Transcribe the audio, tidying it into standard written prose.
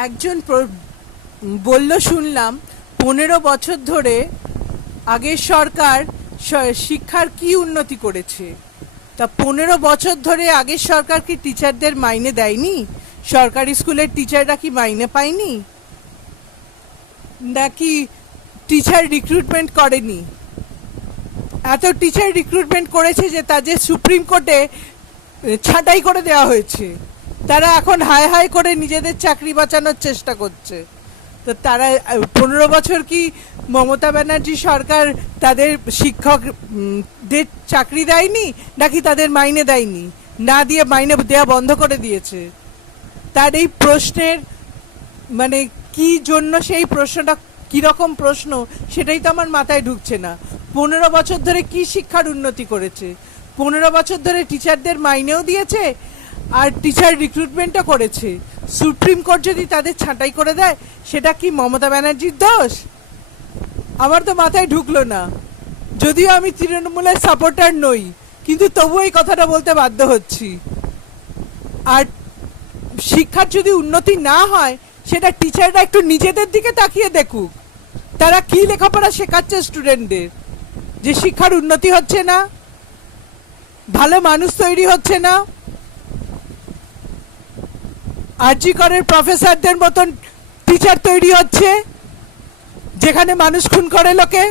একজন বলল শুনলাম 15 বছর ধরে আগের সরকার শিক্ষার কি উন্নতি করেছে। তা 15 বছর ধরে আগের সরকার কি টিচারদের মাইনে দেয়নি? সরকারি স্কুলের টিচাররা কি মাইনে পায়নি? নাকি টিচার রিক্রুটমেন্ট করেনি? এত টিচার রিক্রুটমেন্ট করেছে যে তাদের সুপ্রিম কোর্টে ছাঁটাই করে দেওয়া হয়েছে। তারা এখন হায় হায় করে নিজেদের চাকরি বাঁচানোর চেষ্টা করছে। তো তারা 15 বছর কি মমতা ব্যানার্জি সরকার তাদের শিক্ষকদের চাকরি দেয়নি, নাকি তাদের মাইনে দেয়নি? না দিয়ে মাইনে দেওয়া বন্ধ করে দিয়েছে। তার এই প্রশ্নের মানে কি জন্য সেই প্রশ্নটা কীরকম প্রশ্ন সেটাই তো আমার মাথায় ঢুকছে না। 15 বছর ধরে কি শিক্ষার উন্নতি করেছে? 15 বছর ধরে টিচারদের মাইনেও দিয়েছে আর টিচার রিক্রুটমেন্টও করেছে। সুপ্রিম কোর্ট যদি তাদের ছাঁটাই করে দেয় সেটা কি মমতা ব্যানার্জির দোষ? আমার তো মাথায় ঢুকলো না। যদিও আমি তৃণমূলের সাপোর্টার নই, কিন্তু তবুও এই কথাটা বলতে বাধ্য হচ্ছি। আর শিক্ষার যদি উন্নতি না হয় সেটা টিচাররা একটু নিজেদের দিকে তাকিয়ে দেখুক। তারা কি লেখাপড়া শেখাচ্ছে স্টুডেন্টদের, যে শিক্ষার উন্নতি হচ্ছে না, ভালো মানুষ তৈরি হচ্ছে না। আরজি করের প্রফেসরদের মতন টিচার তৈরি হচ্ছে যেখানে মানুষ খুন করে লোকে।